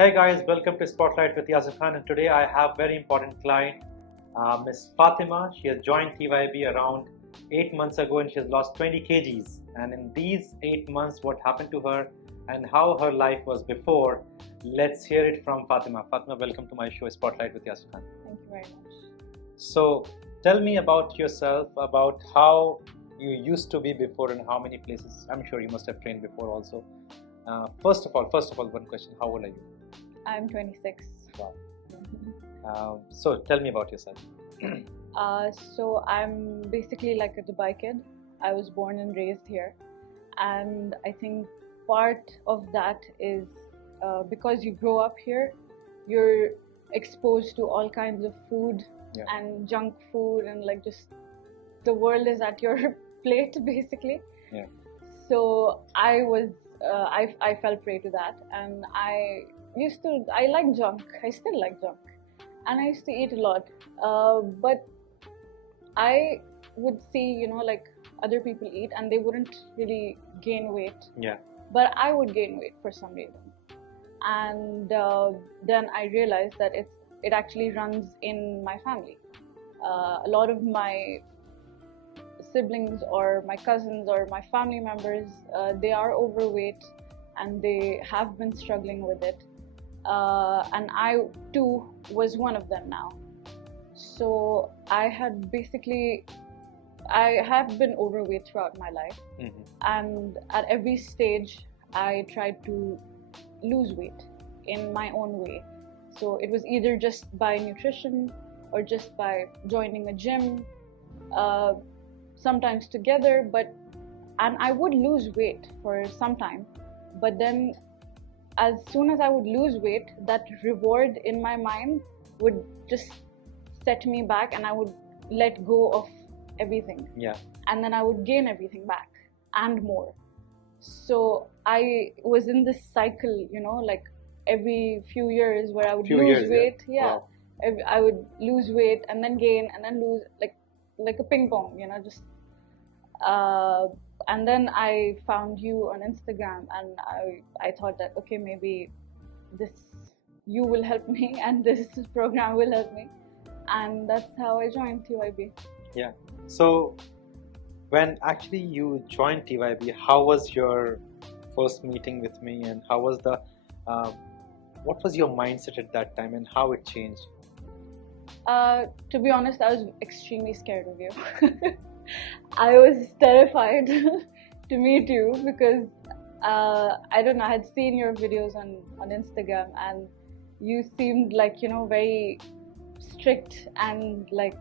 Hey guys, welcome to Spotlight with Yasir Khan, and today I have very important client, Miss Fatima. She has joined TYB around 8 months ago and she has lost 20 kgs. And in these 8 months, what happened to her and how her life was before, let's hear it from Fatima. Fatima, welcome to my show Spotlight with Yasir Khan. Thank you very much. So tell me about yourself, about how you used to be before and how many places. I'm sure you must have trained before also. First of all, one question: how old are you? I'm 26. Wow. So tell me about yourself. So I'm basically like a Dubai kid. I was born and raised here, and I think part of that is because you grow up here, you're exposed to all kinds of food and junk food, and like just the world is at your plate basically. Yeah. So I was I fell prey to that, and I like junk. I still like junk, and I used to eat a lot. But I would see, like other people eat, and they wouldn't really gain weight. Yeah. But I would gain weight for some reason, and then I realized that it actually runs in my family. A lot of my siblings or my cousins or my family members, they are overweight and they have been struggling with it. And I too was one of them now. So I have been overweight throughout my life. Mm-hmm. And at every stage I tried to lose weight in my own way. So it was either just by nutrition or just by joining a gym, sometimes together, and I would lose weight for some time, but then as soon as I would lose weight, that reward in my mind would just set me back, and I would let go of everything. Yeah. And then I would gain everything back and more. So I was in this cycle, like every few years where I would lose weight. Yeah. Wow. I would lose weight and then gain and then lose, like a ping pong, just. And then I found you on Instagram, and I thought that, okay, maybe you will help me and this program will help me, and that's how I joined TYB. Yeah. So when actually you joined TYB, how was your first meeting with me, and how was what was your mindset at that time, and how it changed? To be honest, I was extremely scared of you. I was terrified to meet you because I don't know, I had seen your videos on Instagram, and you seemed like, very strict and like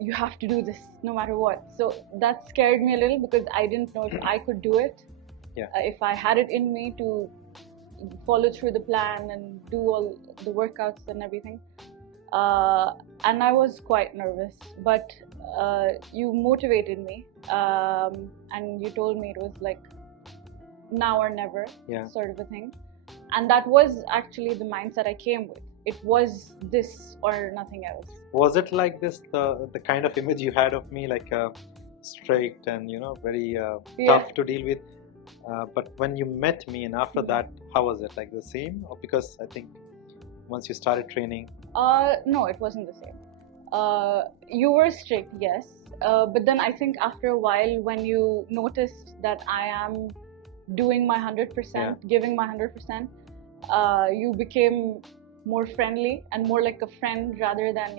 you have to do this no matter what. So that scared me a little because I didn't know if I could do it. Yeah. If I had it in me to follow through the plan and do all the workouts and everything. And I was quite nervous, but you motivated me, and you told me it was like now or never, sort of a thing. And that was actually the mindset I came with. It was this or nothing else. Was it like this, the kind of image you had of me, like strict and very tough to deal with? But when you met me and after that, how was it? Like the same? Or because I think once you started training? No, it wasn't the same. You were strict, yes, but then I think after a while, when you noticed that I am doing my 100%, giving my 100%, you became more friendly and more like a friend rather than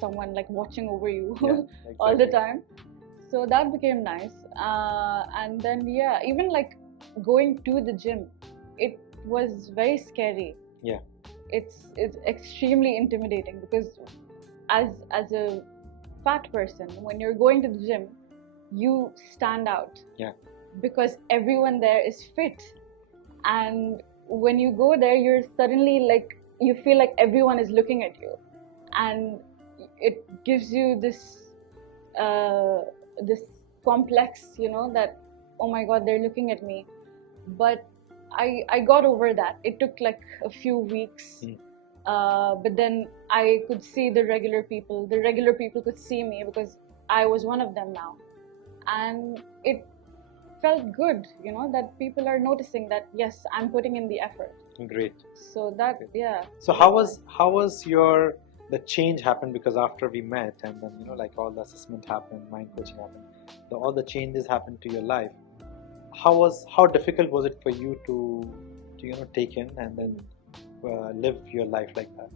someone like watching over you exactly. all the time. So that became nice, and then even like going to the gym, it was very scary. Yeah. It's extremely intimidating because as a fat person, when you're going to the gym, you stand out. Yeah. Because everyone there is fit, and when you go there, you're suddenly like, you feel like everyone is looking at you, and it gives you this complex, that, oh my God, they're looking at me. But I got over that. It took like a few weeks. But then I could see the regular people could see me because I was one of them now, and it felt good, you know, that people are noticing that yes, I'm putting in the effort. Great. So that, yeah. So how was your the change happened, because after we met and then like all the assessment happened, mind coaching happened, all the changes happened to your life. How difficult was it for you to take in and then live your life like that?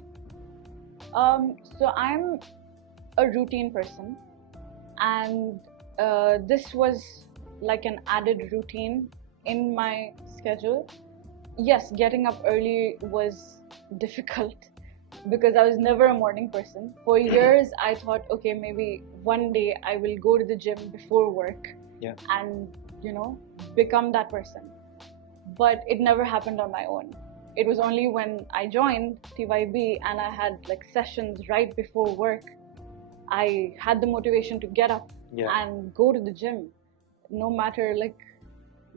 So I'm a routine person, and this was like an added routine in my schedule. Yes, getting up early was difficult because I was never a morning person. For years, I thought, okay, maybe one day I will go to the gym before work, Yeah. and become that person. But it never happened on my own. It was only when I joined TYB and I had like sessions right before work, I had the motivation to get up and go to the gym, no matter like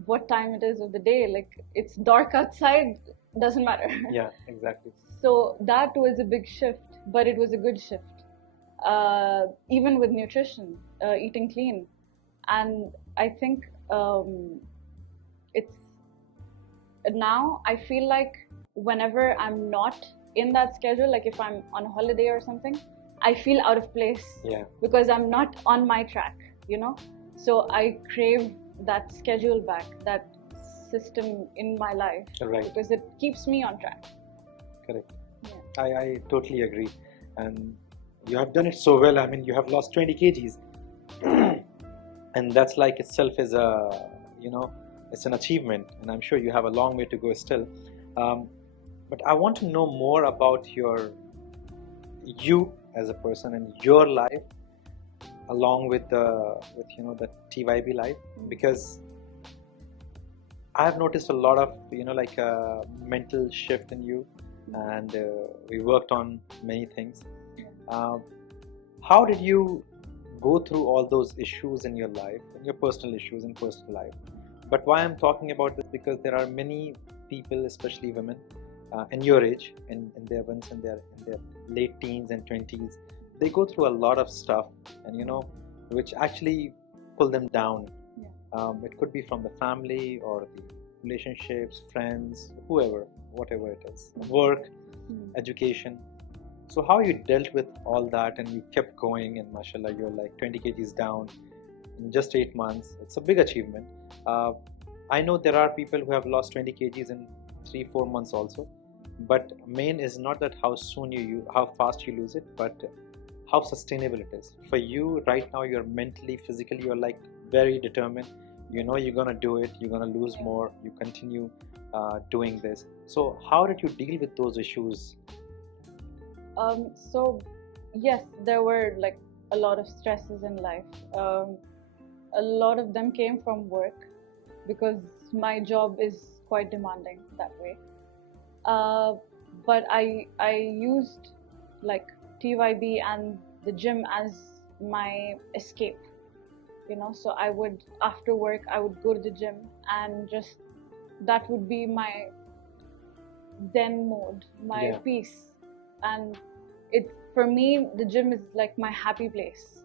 what time it is of the day. Like, it's dark outside, doesn't matter. Yeah, exactly. So that was a big shift, but it was a good shift. Even with nutrition, eating clean, and I think it's now I feel like whenever I'm not in that schedule, like if I'm on a holiday or something, I feel out of place because I'm not on my track, so I crave that schedule back, that system in my life, because it keeps me on track. Correct. Yeah. I totally agree, and you have done it so well. I mean, you have lost 20 kgs and that's like itself is a it's an achievement, and I'm sure you have a long way to go still. But I want to know more about you as a person and your life, along with the TYB life, because I have noticed a lot of like a mental shift in you, and we worked on many things. How did you go through all those issues in your life, in your personal issues in personal life? But why I'm talking about this, because there are many people, especially women, in your age, in their late teens and 20s, they go through a lot of stuff, and which actually pull them down. It could be from the family or the relationships, friends, whoever, whatever it is, work, education. So how you dealt with all that, and you kept going, and mashallah, you're like 20 kgs down in just 8 months. It's a big achievement. I know there are people who have lost 20 kgs in 3-4 months also, but main is not that how fast you lose it, but how sustainable it is. For you right now, you're mentally, physically, you're like very determined. You're gonna do it, you're gonna lose more, you continue doing this. So how did you deal with those issues? So yes, there were like a lot of stresses in life. A lot of them came from work, because my job is quite demanding that way. But I used like TYB and the gym as my escape, so I would, after work, I would go to the gym, and just that would be my zen mode, my peace. And for me, the gym is like my happy place,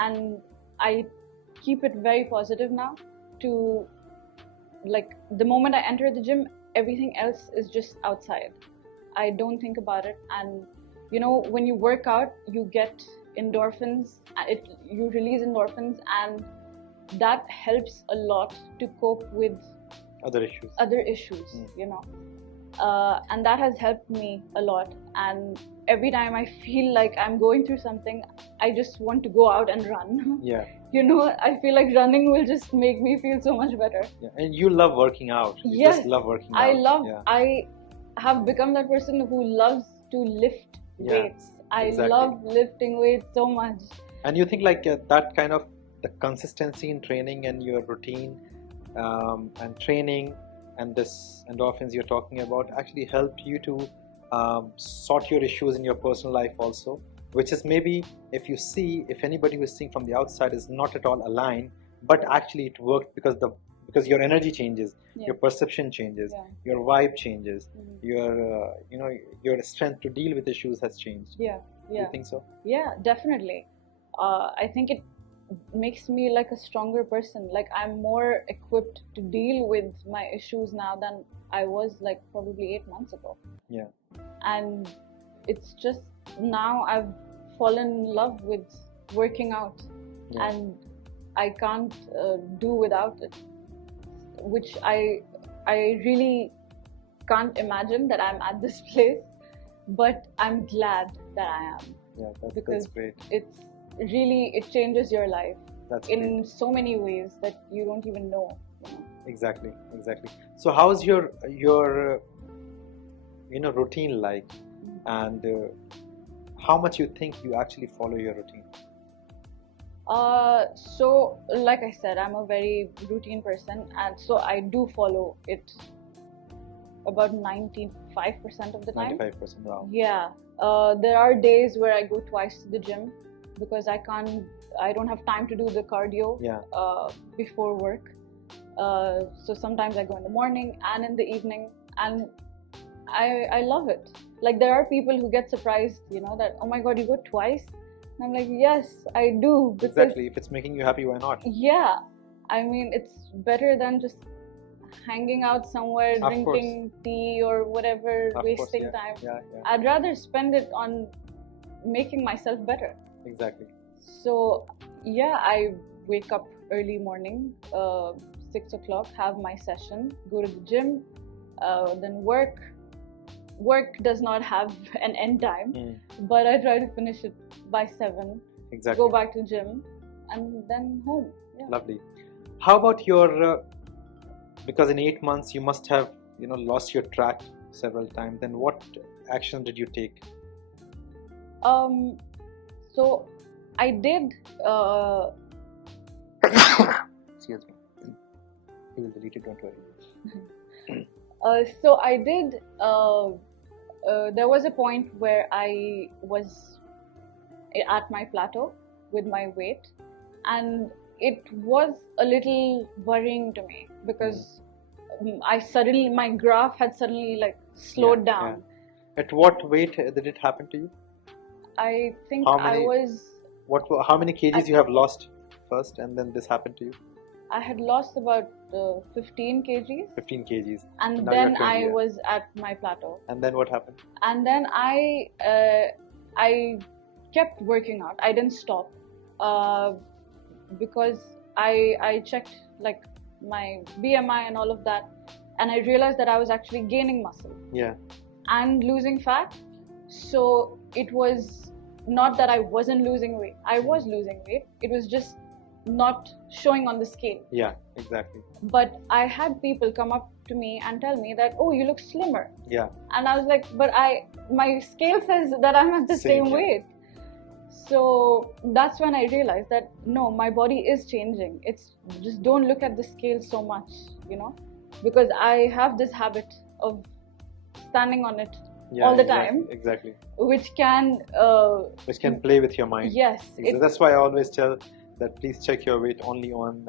and I keep it very positive now. To like, the moment I enter the gym, everything else is just outside. I don't think about it. And when you work out, you get endorphins, you release endorphins, and that helps a lot to cope with other issues. And that has helped me a lot. And every time I feel like I'm going through something, I just want to go out and run. I feel like running will just make me feel so much better. And you love working out. You just love working out. I have become that person who loves to lift weights. I love lifting weights so much. And you think like that kind of the consistency in training and your routine and training and this endorphins you're talking about actually help you to sort your issues in your personal life also, which is maybe, if anybody who is seeing from the outside is not at all aligned, but actually it worked because your energy changes, your perception changes, your vibe changes, your strength to deal with issues has changed. Do you think so? Yeah, definitely. I think makes me like a stronger person. Like I'm more equipped to deal with my issues now than I was like probably 8 months ago. Yeah. And it's just now I've fallen in love with working out, Yeah. and I can't do without it, which I really can't imagine that I'm at this place, but I'm glad that I am. Yeah, Because that's great. it's really, it changes your life That's in great. so many ways that you don't even know. Exactly, exactly. So how's your routine like, and how much you think you actually follow your routine? So like I said, I'm a very routine person, and so I do follow it about 95% of the time. 95%. Wow. Yeah. There are days where I go twice to the gym because I don't have time to do the cardio Yeah. before work. So sometimes I go in the morning and in the evening, and I love it. Like there are people who get surprised, that, oh my God, you go twice? And I'm like, yes, I do. Because, Exactly. If it's making you happy, why not? yeah. I mean, it's better than just hanging out somewhere, Of drinking tea or whatever, Of wasting course, time. yeah, yeah. I'd rather spend it on making myself better. Exactly. So yeah, I wake up early morning, 6 o'clock, have my session, go to the gym, then work. Work does not have an end time, but I try to finish it by 7. Exactly. Go back to gym, and then home. Yeah. Lovely. How about your? Because in 8 months you must have lost your track several times. Then what action did you take? So I did. Excuse me. He will delete it. Don't worry. So I did. There was a point where I was at my plateau with my weight, and it was a little worrying to me because my graph had suddenly like slowed down. Yeah. At what weight did it happen to you? I think How many- I was. How many kgs you have lost first, and then this happened to you? I had lost about 15 kgs. 15 kgs. And now then you're 20, I yeah. was at my plateau. And then what happened? And then I kept working out. I didn't stop because I checked like my BMI and all of that, and I realized that I was actually gaining muscle. Yeah. And losing fat. So it was not that I wasn't losing weight. I was losing weight. It was just not showing on the scale. Yeah, exactly. But I had people come up to me and tell me that, oh, you look slimmer. Yeah. And I was like, but my scale says that I'm at the same weight. So that's when I realized that no, my body is changing. It's just don't look at the scale so much, because I have this habit of standing on it all the time. Exactly. Which can play with your mind. Yes. That's why I always tell that please check your weight only on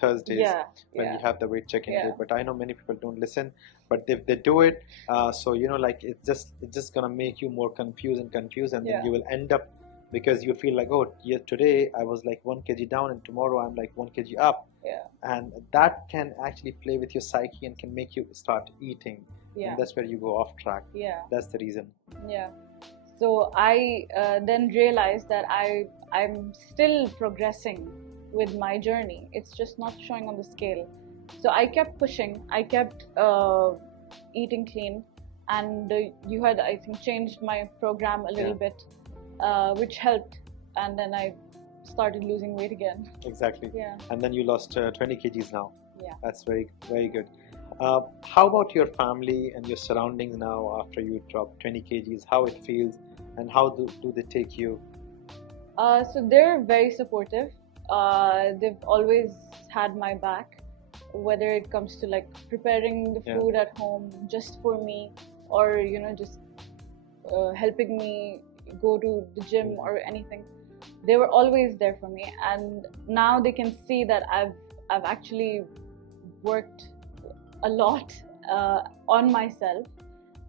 Thursdays when you have the weight checking day. But I know many people don't listen. But if they do it, so it's just gonna make you more confused, and then you will end up, because you feel like, oh, yeah, today I was like 1 kg down, and tomorrow I'm like 1 kg up. Yeah. And that can actually play with your psyche and can make you start eating. Yeah. And that's where you go off track. Yeah. That's the reason. Yeah. So I then realized that I'm still progressing with my journey. It's just not showing on the scale. So I kept pushing. I kept eating clean, and you had, I think, changed my program a little bit, which helped. And then I started losing weight again. Exactly. Yeah. And then you lost 20 kgs now. Yeah. That's very, very good. How about your family and your surroundings now after you dropped 20 kgs? How it feels, and how do they take you? So they're very supportive. They've always had my back, whether it comes to like preparing the food at home just for me, or just helping me go to the gym or anything. They were always there for me, and now they can see that I've actually worked a lot on myself,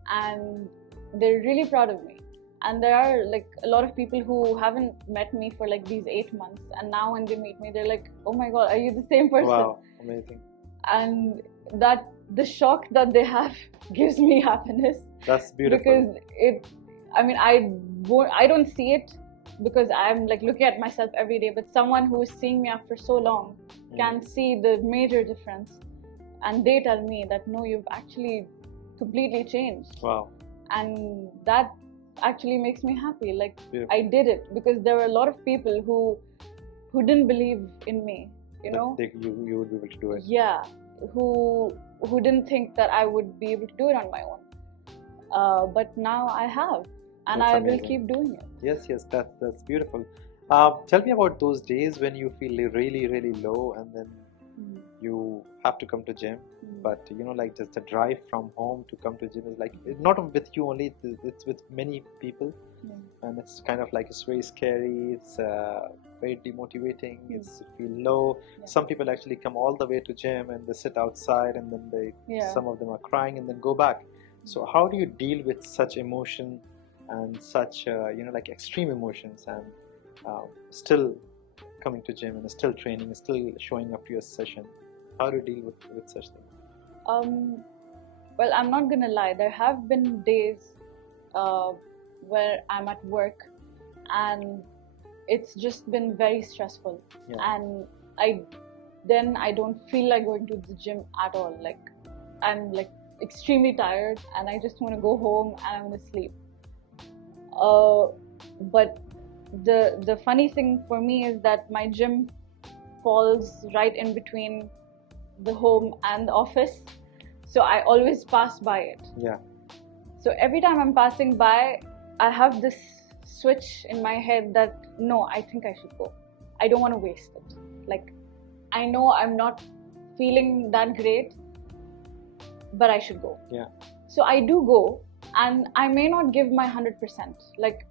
and they're really proud of me. And there are like a lot of people who haven't met me for like these 8 months, and now when they meet me, they're like, "Oh my God, are you the same person?" Wow, amazing. And that the shock that they have gives me happiness. That's beautiful. Because I don't see it because I'm like looking at myself every day, but someone who is seeing me after so long can see the major difference, and they tell me that no, you've actually completely changed. Wow. And that actually makes me happy. Like, Beautiful. I did it because there were a lot of people who didn't believe in me, you know. You would be able to do it. Yeah, who didn't think that I would be able to do it on my own. But now I have, and That's I amazing. will keep doing it. Yes, that's beautiful. Tell me about those days when you feel really low, and then you have to come to gym, but you know, like just the drive from home to come to gym is like, it's not with you only, it's with many people, and it's kind of like, it's very scary, it's very demotivating, it's feel low. Some people actually come all the way to gym and they sit outside, and then some of them are crying and then go back. So how do you deal with such emotion and such you know, like extreme emotions, and still coming to gym and still training, still showing up to your session? How do you deal with such things? Well, I'm not gonna lie, there have been days where I'm at work and it's just been very stressful, and I don't feel like going to the gym at all. Like, I'm like extremely tired and I just want to go home and I want to sleep. But the funny thing for me is that my gym falls right in between the home and the office, so I always pass by it. So every time I'm passing by, I have this switch in my head that no, I think I should go. I don't want to waste it. Like, I know I'm not feeling that great, but I should go. So I do go, and I may not give my 100%. Like,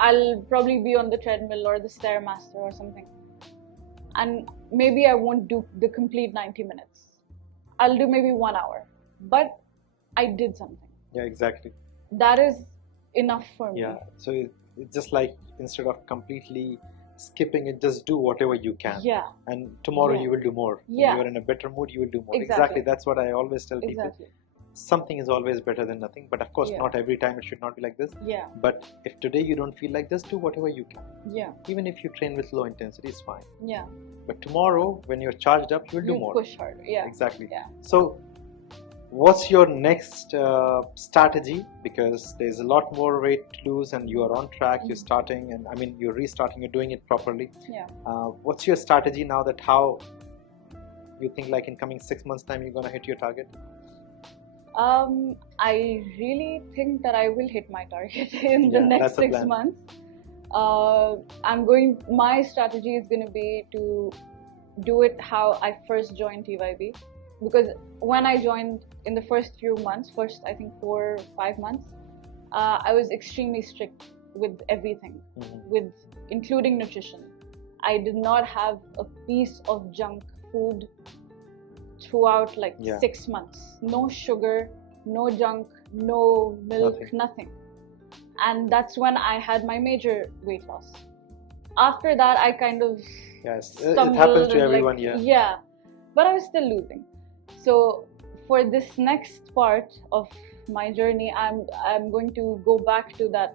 I'll probably be on the treadmill or the Stairmaster or something, and maybe I won't do the complete 90 minutes. I'll do maybe 1 hour, but I did something. Yeah, exactly. That is enough for me. Yeah, so it's just like, instead of completely skipping it, just do whatever you can. And tomorrow you will do more. When you're in a better mood, you will do more. Exactly. That's what I always tell people. Something is always better than nothing, but of course not every time it should not be like this. But if today you don't feel like this, do whatever you can. Even if you train with low intensity, it's fine. But tomorrow when you're charged up, you will do more. Push harder. Exactly. So what's your next strategy? Because there's a lot more weight to lose and you are on track. You're starting, and I mean, you're restarting, you're doing it properly. What's your strategy now, that how you think like in coming 6 months time you're gonna hit your target? I really think that I will hit my target in the next 6 months. My strategy is going to be to do it how I first joined TYB, because when I joined in the first few months, I think 4 or 5 months, I was extremely strict with everything, with including nutrition. I did not have a piece of junk food throughout like 6 months. No sugar, no junk, no milk, nothing. And that's when I had my major weight loss. After that, I kind of it happens to everyone. But I was still losing. So for this next part of my journey, I'm going to go back to that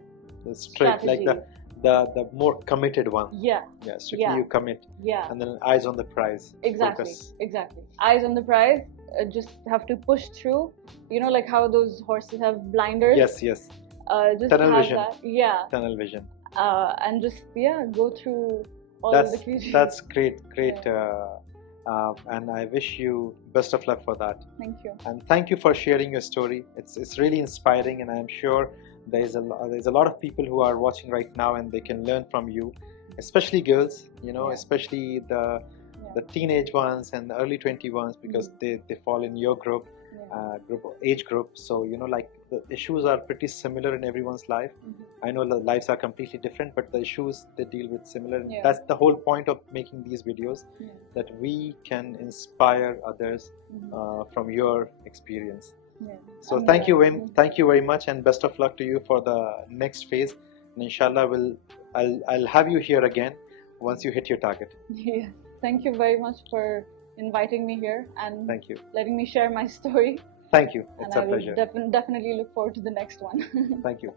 strategy. Like the more committed one. Strictly you commit. And then eyes on the prize. Exactly. Focus. Exactly. Eyes on the prize. Just have to push through. You know, like how those horses have blinders. Yes. Just tunnel have vision. That. Tunnel vision. And just go through all the key. That's great. And I wish you best of luck for that. Thank you. And thank you for sharing your story. It's really inspiring, and I'm sure there's a lot of people who are watching right now and they can learn from you, especially girls, you know, especially the teenage ones and the early 20 ones, because they fall in your age group. So you know, like the issues are pretty similar in everyone's life. I know the lives are completely different, but the issues they deal with similar. That's the whole point of making these videos, that we can inspire others from your experience. Yeah. So I'm thank you, glad. Wim. Thank you very much, and best of luck to you for the next phase. And inshallah, I'll have you here again once you hit your target. Yes. Thank you very much for inviting me here and Thank you. letting me share my story. Thank you. And It's I a will pleasure. definitely look forward to the next one. Thank you.